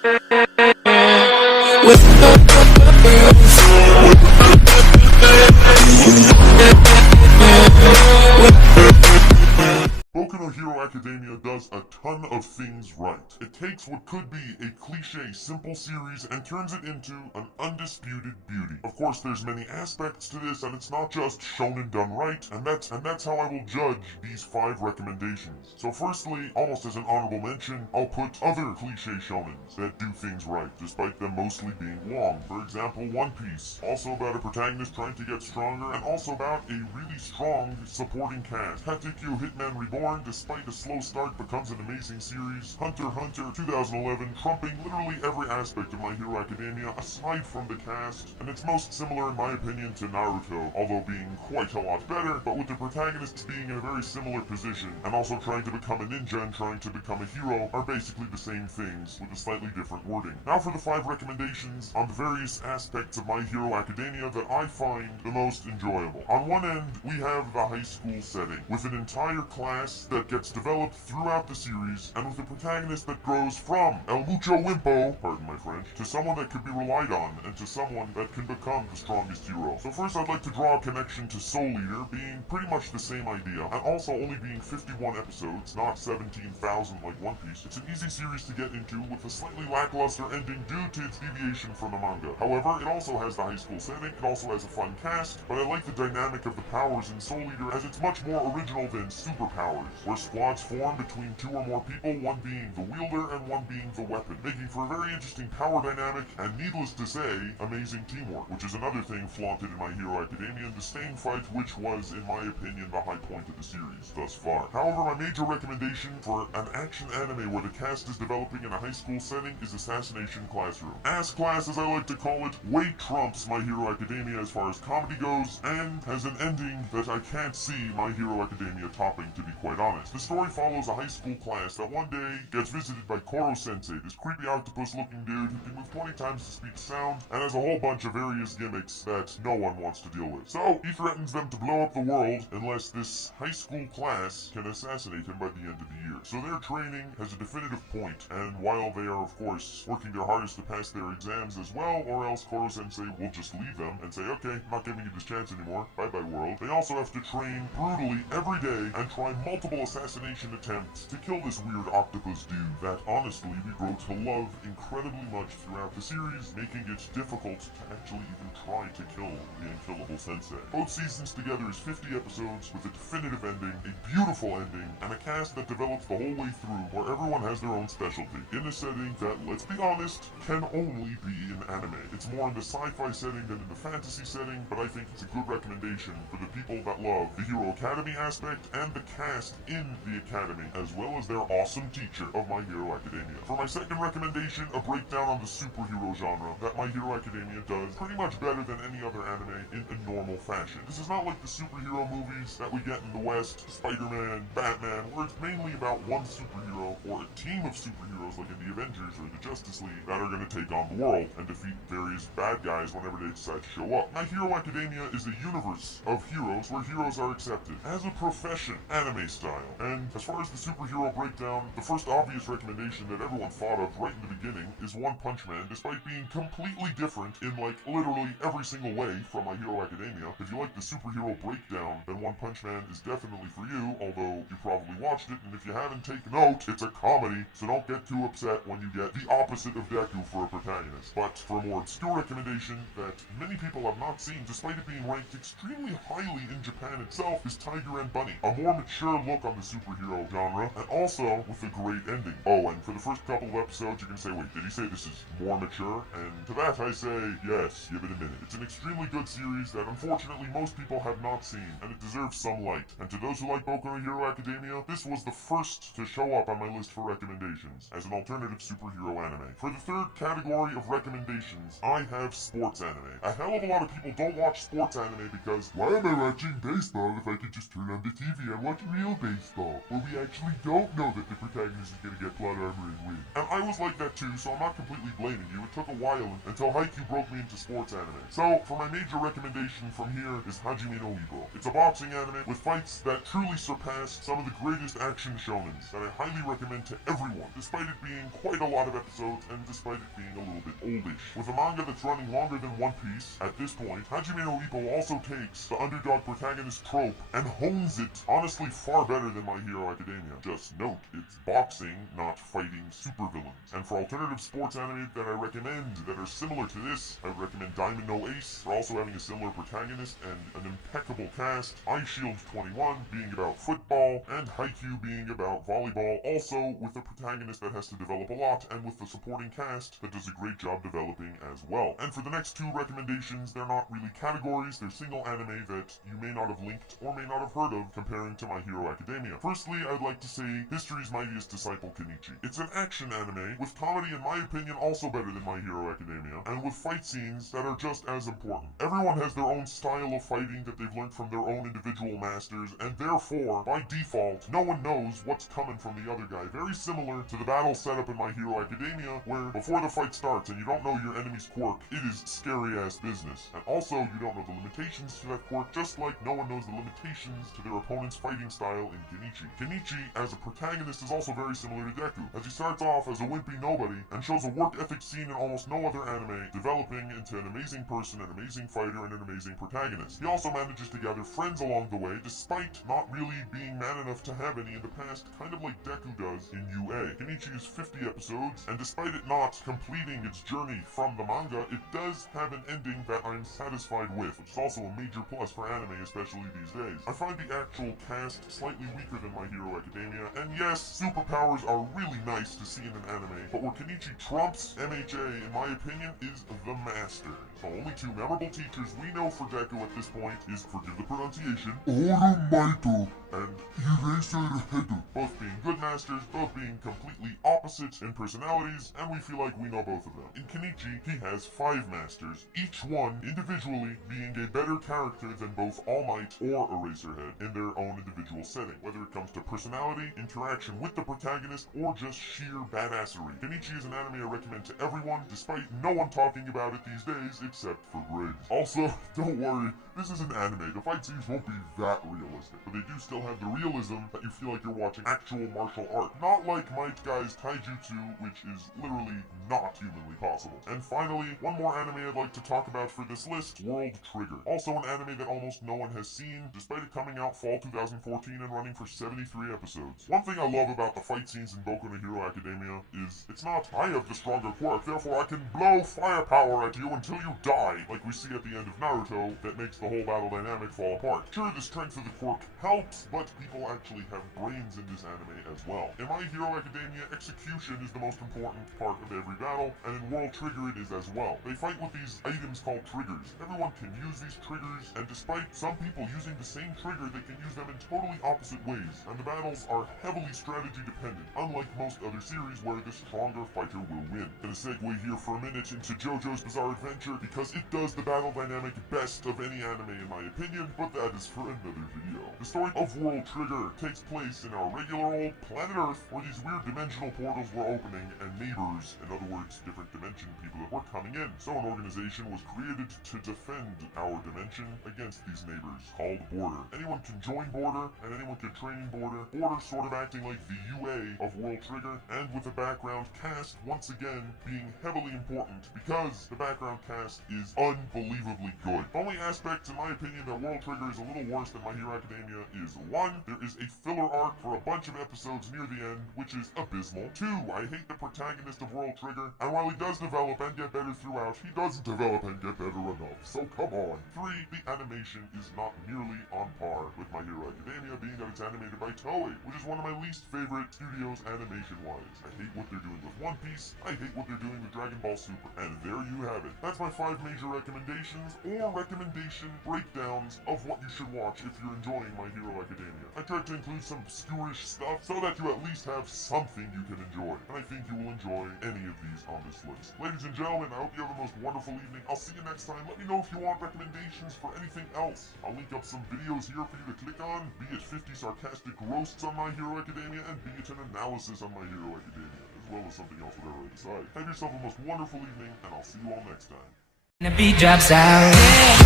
Boku no Hero Academia does a ton of things right. It takes what could be a cliche simple series and turns it into an undisputed beauty. Of course, there's many aspects to this, and it's not just shonen done right, and that's how I will judge these 5 recommendations. So firstly, almost as an honorable mention, I'll put other cliche shonens that do things right, despite them mostly being long. For example, One Piece, also about a protagonist trying to get stronger, and also about a really strong supporting cast. Hatikyu Hitman Reborn, despite a slow start, becomes an amazing series. Hunter x Hunter 2011, trumping literally every aspect of My Hero Academia, aside from the cast, and it's most similar in my opinion to Naruto, although being quite a lot better, but with the protagonists being in a very similar position, and also trying to become a ninja and trying to become a hero are basically the same things, with a slightly different wording. Now for the 5 recommendations on the various aspects of My Hero Academia that I find the most enjoyable. On one end, we have the high school setting, with an entire class that gets developed throughout the series, and with a protagonist that grows from El Mucho Wimpo, pardon my French, to someone that could be relied on, and to someone that can become the strongest hero. So first I'd like to draw a connection to Soul Eater being pretty much the same idea, and also only being 51 episodes, not 17,000 like One Piece. It's an easy series to get into with a slightly lackluster ending due to its deviation from the manga. However, it also has the high school setting, it also has a fun cast, but I like the dynamic of the powers in Soul Eater as it's much more original than superpowers, where squads form between 2 or more people, one being the wielder and one being the weapon, making for a very interesting power dynamic and, needless to say, amazing teamwork, which is another thing flaunted in My Hero Academia in the Stain fight, which was, in my opinion, the high point of the series thus far. However, my major recommendation for an action anime where the cast is developing in a high school setting is Assassination Classroom. Ass Class, as I like to call it, way trumps My Hero Academia as far as comedy goes, and has an ending that I can't see My Hero Academia topping, to be quite honest. The story follows a high school class that one day gets visited by Koro-sensei, this creepy octopus-looking dude who can move 20 times the speed of sound, and has a whole bunch of various gimmicks that no one wants to deal with. So, he threatens them to blow up the world unless this high school class can assassinate him by the end of the year. So their training has a definitive point, and while they are of course working their hardest to pass their exams as well, or else Koro-sensei will just leave them and say, okay, I'm not giving you this chance anymore, bye-bye world. They also have to train brutally every day and try multiple assassination attempts to kill this weird octopus dude that honestly we grow to love incredibly much throughout the series, making it difficult to actually even try to kill the unkillable sensei. Both seasons together is 50 episodes with a definitive ending, a beautiful ending, and a cast that develops the whole way through where everyone has their own specialty, in a setting that, let's be honest, can only be in anime. It's more in the sci-fi setting than in the fantasy setting, but I think it's a good recommendation for the people that love the Hero Academy aspect and the cast in the Academy, as well as their awesome teacher of My Hero Academia. For my second recommendation, a breakdown on the superhero genre that My Hero Academia does pretty much better than any other anime in a normal fashion. This is not like the superhero movies that we get in the West, Spider-Man, Batman, where it's mainly about one superhero or a team of superheroes like in the Avengers or the Justice League that are going to take on the world and defeat various bad guys whenever they decide to show up. My Hero Academia is a universe of heroes where heroes are accepted as a profession, anime style. And as far as the superhero breakdown, the first obvious recommendation that everyone thought of right in the beginning is One Punch Man, despite being completely different in like literally every single way from My Hero Academia. If you like the superhero breakdown, then One Punch Man is definitely for you, although you probably watched it, and if you haven't, take note, it's a comedy, so don't get too upset when you get the opposite of Deku for a protagonist. But for a more obscure recommendation that many people have not seen, despite it being ranked extremely highly in Japan itself, is Tiger and Bunny. A more mature look on the superhero genre, and also with a great ending. Oh, and for the first couple of episodes, you can say, wait, did he say this is more mature? And to that I say, yes, give it a minute. It's an extremely good series that unfortunately most people have not seen, and it deserves some light. And to those who like Boku no Hero Academia, this was the first to show up on my list for recommendations, as an alternative superhero anime. For the third category of recommendations, I have sports anime. A hell of a lot of people don't watch sports anime because, why am I watching baseball if I could just turn on the TV and watch real baseball? Well, we actually don't know that the protagonist is gonna get plot armor and win. And I was like that too, so I'm not completely blaming you. It took a while until Haikyuu broke me into sports anime. So, for my major recommendation from here is Hajime no Ippo. It's a boxing anime with fights that truly surpass some of the greatest action shonens that I highly recommend to everyone, despite it being quite a lot of episodes and despite it being a little bit oldish. With a manga that's running longer than One Piece at this point, Hajime no Ippo also takes the underdog protagonist trope and hones it honestly far better than My Hero Academia. Just note, it's boxing, not fighting supervillains. And for alternative sports anime that I recommend that are similar to this, I would recommend Diamond No Ace for also having a similar protagonist and an impeccable cast, Eyeshield 21 being about football, and Haikyuu being about volleyball, also with a protagonist that has to develop a lot, and with the supporting cast that does a great job developing as well. And for the next two recommendations, they're not really categories, they're single anime that you may not have linked or may not have heard of comparing to My Hero Academia. Firstly, I'd like to say History's Mightiest Disciple Kenichi. It's an action anime with comedy, in my opinion, also better than My Hero Academia, and with fight scenes that are just as important. Everyone has their own style of fighting that they've learned from their own individual masters, and therefore, by default, no one knows what's coming from the other guy. Very similar to the battle setup in My Hero Academia, where before the fight starts and you don't know your enemy's quirk, it is scary-ass business. And also, you don't know the limitations to that quirk, just like no one knows the limitations to their opponent's fighting style in Kenichi. Kenichi, as a protagonist, is also very similar to Deku, as he starts off as a wimpy nobody and shows a work ethic seen in almost no other anime, developing into an amazing person, an amazing fighter, and an amazing protagonist. He also manages to gather friends along the way, despite not really being man enough to have any in the past, kind of like Deku does in UA. Kenichi is 50 episodes, and despite it not completing its journey from the manga, it does have an ending that I'm satisfied with, which is also a major plus for anime, especially these days. I find the actual cast slightly weaker than My Hero Academia, and yes, superpowers are really nice to see in an anime, but where Kenichi trumps MHA, in my opinion, is the Master. The only two memorable teachers we know for Deku at this point is, forgive the pronunciation, Oromaito and Eraserhead. Both being good masters, both being completely opposites in personalities, and we feel like we know both of them. In Kenichi, he has 5 masters, each one individually being a better character than both All Might or Eraserhead in their own individual setting, whether it comes to personality, interaction with the protagonist, or just sheer badassery. Kenichi is an anime I recommend to everyone, despite no one talking about it these days except for Briggs. Also, don't worry, this is an anime. The fight scenes won't be that realistic, but they do still have the realism that you feel like you're watching actual martial art. Not like Might Guy's Taijutsu, which is literally not humanly possible. And finally, one more anime I'd like to talk about for this list, World Trigger. Also an anime that almost no one has seen, despite it coming out fall 2014 and running for 73 episodes. One thing I love about the fight scenes in Boku no Hero Academia is, it's not, I have the stronger quirk, therefore I can blow firepower at you until you die, like we see at the end of Naruto, that makes the whole battle dynamic fall apart. Sure, the strength of the quirk helps, but people actually have brains in this anime as well. In My Hero Academia, execution is the most important part of every battle, and in World Trigger it is as well. They fight with these items called triggers. Everyone can use these triggers, and despite some people using the same trigger, they can use them in totally opposite ways, and the battles are heavily strategy dependent, unlike most other series where the stronger fighter will win. Gonna segue here for a minute into JoJo's Bizarre Adventure, because it does the battle dynamic best of any anime in my opinion, but that is for another video. The story of World Trigger takes place in our regular old planet Earth, where these weird dimensional portals were opening, and neighbors, in other words, different dimension people that were coming in. So an organization was created to defend our dimension against these neighbors, called Border. Anyone can join Border, and anyone can train in Border. Border sort of acting like the UA of World Trigger, and with the background cast, once again, being heavily important, because the background cast is unbelievably good. The only aspects, in my opinion, that World Trigger is a little worse than My Hero Academia is, 1, there is a filler arc for a bunch of episodes near the end, which is abysmal. 2, I hate the protagonist of World Trigger, and while he does develop and get better throughout, he doesn't develop and get better enough, so come on. 3, the animation is not nearly on par with My Hero Academia, being that it's animated by Toei, which is one of my least favorite studios animation-wise. I hate what they're doing with One Piece, I hate what they're doing with Dragon Ball Super, and there you have it. That's my 5 major recommendations, or recommendation breakdowns of what you should watch if you're enjoying My Hero Academia. Academia. I tried to include some obscure-ish stuff so that you at least have something you can enjoy. And I think you will enjoy any of these on this list. Ladies and gentlemen, I hope you have the most wonderful evening. I'll see you next time. Let me know if you want recommendations for anything else. I'll link up some videos here for you to click on, be it 50 sarcastic roasts on My Hero Academia, and be it an analysis on My Hero Academia, as well as something else, whatever I decide. Have yourself a most wonderful evening, and I'll see you all next time. The beat drops out.